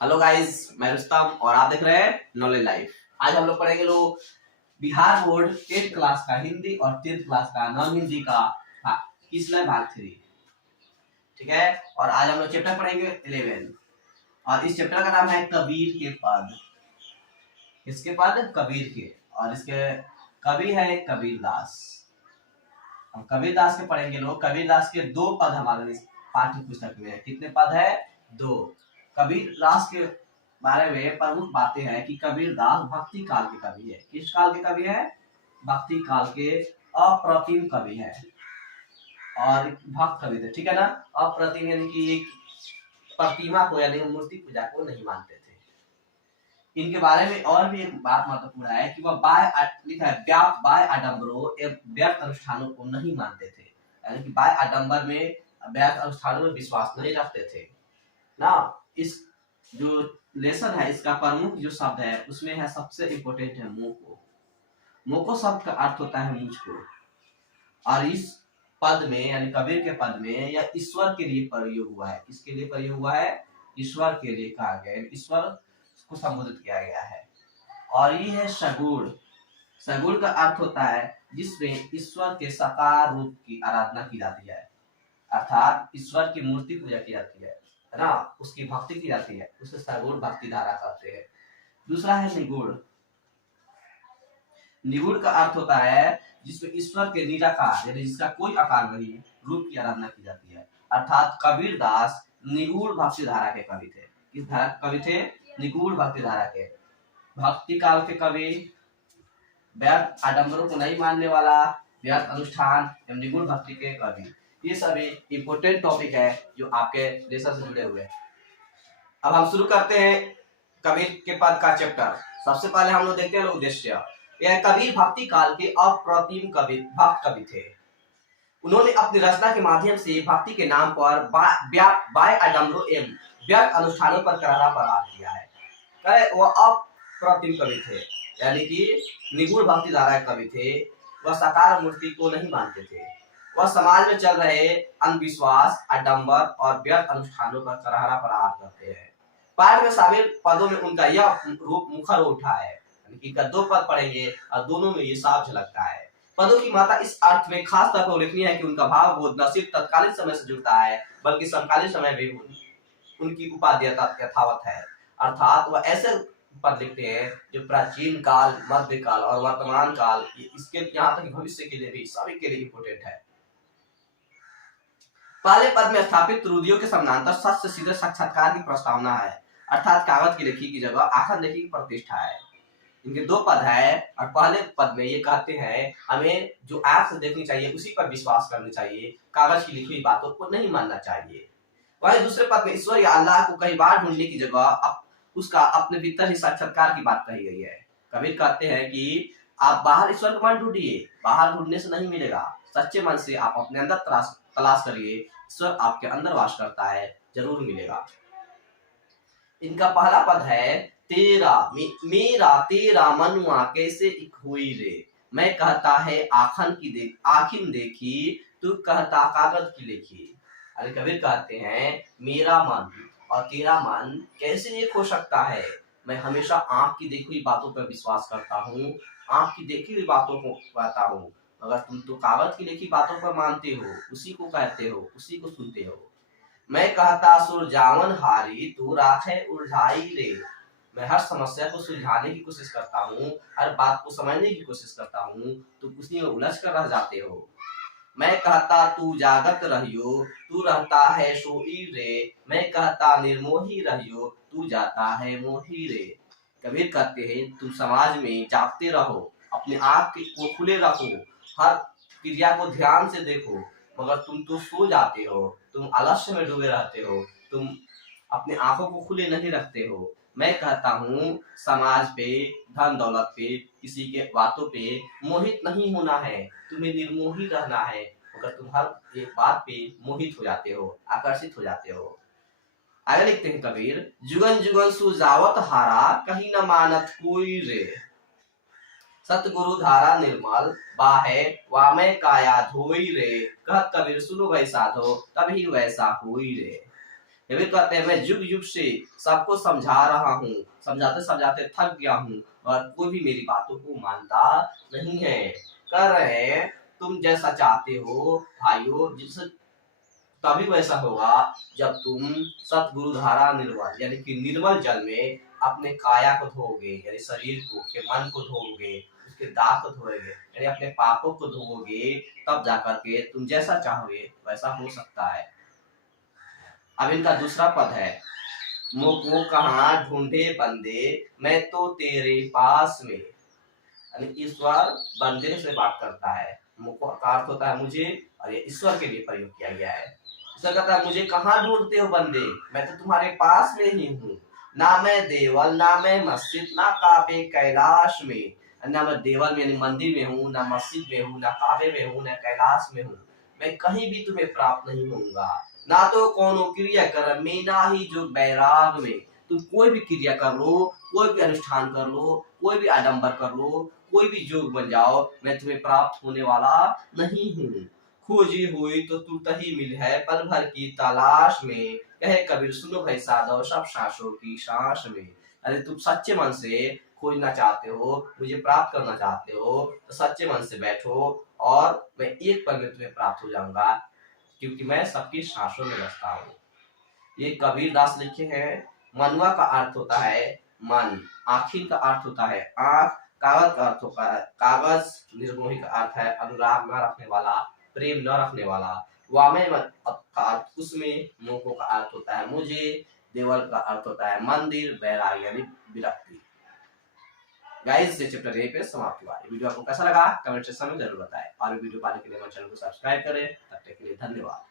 Hello guys, मैं रुस्तम और आप देख रहे हैं नॉलेज लाइफ। आज हम लोग पढ़ेंगे बिहार बोर्ड 8th क्लास का हिंदी और 10th क्लास का नॉन हिंदी का किसलय भाग 3। ठीक है। और आज हम लोग चैप्टर पढ़ेंगे 11 और इस चैप्टर का नाम है कबीर के पद। किसके पद? कबीर के। और इसके कवि है कबीर दास। हम कबीर दास के पढ़ेंगे कबीर दास के 2 पद हमारे पाठ्य पुस्तक में है। कितने पद है? 2। कबीर दास के बारे में प्रमुख बातें हैं कि कबीर दास भक्ति काल के कवि है। किस काल के कवि है? भक्ति काल के अप्रतिम कवि है और भक्त कवि थे। ठीक है ना। अप्रतिम यानी कि एक प्रतिमा को यानी मूर्ति पूजा को नहीं मानते थे। इनके बारे में और भी एक बात महत्वपूर्ण है कि वह बाह्य आडंबरों एवं व्यर्थ अनुष्ठानों को नहीं मानते थे। यानी कि बाह्य आडंबर में व्यर्थ अनुष्ठानों में विश्वास नहीं रखते थे ना। इस जो लेसन है इसका प्रमुख जो शब्द है उसमें है सबसे इम्पोर्टेंट है मोको। मोको शब्द का अर्थ होता है मुझको। और इस पद में यानी कबीर के पद में यह ईश्वर के लिए प्रयोग हुआ है। किसके लिए प्रयोग हुआ है? ईश्वर के लिए कहा गया है। ईश्वर को संबोधित किया गया है। और ये है सगुण। सगुण का अर्थ होता है जिसमें ईश्वर के साकार रूप की आराधना की जाती है, अर्थात ईश्वर की मूर्ति पूजा की जाती है ना, उसकी भक्ति की जाती है, उसे सगुण भक्ति धारा कहते हैं। दूसरा है निगुण। निगुण का अर्थ होता है जिसमें ईश्वर के निराकार यानी जिसका कोई आकार नहीं रूप की आराधना की जाती है, अर्थात कबीर दास निगुण भक्ति धारा के कवि थे। किस धारा के कवि थे? निगुण भक्ति धारा के, भक्ति काल के कवि, व्यर्थ आडंबरों को नहीं मानने वाला, व्यर्थ अनुष्ठान एवं निगुण भक्ति के कवि। ये सभी इंपोर्टेंट टॉपिक है जो आपके लेसन से जुड़े हुए हैं। अब हम शुरू करते हैं कबीर के पद का चैप्टर। सबसे पहले हम लोग देखते हैं उद्देश्य। यह कबीर भक्ति काल के अप्रतिम भक्त कवि थे। उन्होंने अपनी रचना के माध्यम से भक्ति के नाम पर बाह्य आडंबरों एवं व्यर्थ अनुष्ठानों पर करारा प्रहार किया है। वह अप्रतिम कवि थे यानी कि निगुण भक्ति धारा के कवि थे। वह साकार मूर्ति को नहीं मानते थे। वह समाज में चल रहे अंधविश्वास, आडंबर और व्यर्थ अनुष्ठानों पर करारा प्रहार करते हैं। पाठ में शामिल पदों में उनका यह रूप मुखर उठा है। यानी कि 2 पद पढ़ेंगे और दोनों में ये साफ झलकता है। पदों की मात्रा इस अर्थ में खास तौर पर उल्लेखनीय है कि उनका भाव बोध न सिर्फ तत्कालीन समय से जुड़ता है बल्कि समकालीन समय में उनकी उपादेयता यथावत है, अर्थात वह ऐसे पद लिखते हैं जो प्राचीन काल, मध्य काल और वर्तमान काल, इसके यहाँ तक भविष्य के लिए भी सभी के लिए इम्पोर्टेंट है। पहले पद में स्थापित रूढ़ियों के समानांतर सच से सीधे साक्षात्कार की प्रस्तावना है, अर्थात कागज की लेखी की जगह आखन लेखी की प्रतिष्ठा है। इनके 2 पद है और पहले पद में ये कहते हैं हमें जो आंख से देखनी चाहिए उसी पर विश्वास करना चाहिए, कागज की लिखी हुई बातों को नहीं मानना चाहिए। वहीं दूसरे पद में ईश्वर या अल्लाह को कहीं बाहर ढूंढने की जगह उसका अपने भीतर ही साक्षात्कार की बात कही गई है। कबीर कहते हैं कि आप बाहर ईश्वर को मत ढूंढिए, बाहर ढूंढने से नहीं मिलेगा। सच्चे मन से आप अपने अंदर तलाश करिए, ईश्वर आपके अंदर वास करता है, जरूर मिलेगा। इनका पहला पद है मेरा तेरा मनुआ कैसे एक हुई रे, मैं कहता है आखिन देखी, तू कहता कागज की लेखी। अरे कबीर कहते हैं मेरा मन और तेरा मन कैसे एक हो सकता है। मैं हमेशा आंख की देखी हुई बातों पर विश्वास करता हूँ, आंख की देखी हुई बातों को कहता हूँ, मगर तुम तो कागज की लिखी बातों पर मानते हो, उसी को कहते हो, उसी को सुनते हो। मैं कहता सुलझावन हारी, तू राखे उलझाई रे, मैं हर समस्या को सुलझाने की कोशिश करता हूँ, हर बात को समझने की कोशिश करता हूँ, तुम उसी में उलझ कर रह जाते हो। मैं कहता तू जागत रहियो, तू रहता है सोई रे, मैं कहता निर्मोही रहियो, तू जाता है मोही रे। कबीर कहते हैं तुम समाज में जागते रहो, अपने आप को खुले रखो, हर क्रिया को ध्यान से देखो, मगर तुम तो सो जाते हो, तुम आलस्य में डूबे रहते हो, तुम अपने आंखों को खुले नहीं रखते हो। मैं कहता हूँ समाज पे, धन दौलत पे, किसी के बातों पे मोहित नहीं होना है, तुम्हें निर्मोही रहना है, मगर तुम हर एक बात पे मोहित हो जाते हो, आकर्षित हो जाते हो। आगे लिखते हैं कबीर जुगन जुगन सुजावत हारा, कहीं न मानत कोई रे, सतगुरु धारा निर्मल बाहे वामे काया धोई रे, कह कबीर सुनो भाई साधो तभी वैसा होई रे। कबीर कहते हैं मैं युग युग से सबको समझा रहा हूँ, समझाते समझाते थक गया हूँ और कोई भी मेरी बातों को मानता नहीं है। कह रहे हैं तुम जैसा चाहते हो भाइयों, जिससे तभी वैसा होगा जब तुम सतगुरु धारा निर्मल यानी कि निर्मल जल में अपने काया को धोओगे, यानी शरीर को के मन को धोओगे, उसके दाग को धोओगे, यानी अपने पापों को धोओगे, तब जाकर के तुम जैसा चाहोगे वैसा हो सकता है। अब इनका दूसरा पद है, मुझको कहाँ ढूंढे बंदे मैं तो तेरे पास में, यानी ईश्वर बंदे से बात करता है। मुझको का अर्थ होता है मुझे, और ये ईश्वर के लिए प्रयोग किया गया है। ईश्वर कहता है मुझे कहाँ ढूंढते हो बंदे, मैं तो तुम्हारे पास में ही हूँ। ना मैं देवल ना मैं मस्जिद ना काबे कैलाश में, ना मैं देवल में यानी मंदिर में हूँ, ना मस्जिद में हूँ, ना काबे में हूँ, ना कैलाश में हूँ, मैं कहीं भी तुम्हें प्राप्त नहीं होऊंगा। ना तो कोनो क्रिया कर में, ना ही जो बैराग में, तुम कोई भी क्रिया कर लो, कोई भी अनुष्ठान कर लो, कोई भी आडंबर कर लो, कोई भी जोग बन जाओ, मैं तुम्हें प्राप्त होने वाला नहीं हूँ। खोजी हुई तो तू तही मिल है पल भर की तलाश में, कहे कबीर सुनो भाई साधो सब सांसों की सांस में। अरे तुम सच्चे मन से खोजना चाहते हो, मुझे प्राप्त करना चाहते हो, तो सच्चे मन से बैठो और मैं एक पल में तुम्हें प्राप्त हो जाऊंगा, क्योंकि मैं सबकी सांसों में बसता हूँ। ये कबीर दास लिखे हैं। मनवा का अर्थ होता है मन, आखिर का अर्थ होता है आंख, कागज का अर्थ होता है कागज, निर्मोही का अर्थ है अनुराग न रखने वाला, प्रेम न रखने वाला, वामे का अर्थ उसमें, मोको का अर्थ होता है मुझे, देवल का अर्थ होता है मंदिर, बैराग यानी विरक्ति। गाइस ये चैप्टर यहीं पे समाप्त हुआ। वीडियो आपको कैसा लगा कमेंट सेक्शन में जरूर बताएं, और वीडियो पाने के लिए हमारे चैनल को सब्सक्राइब करें। तब तक के लिए धन्यवाद।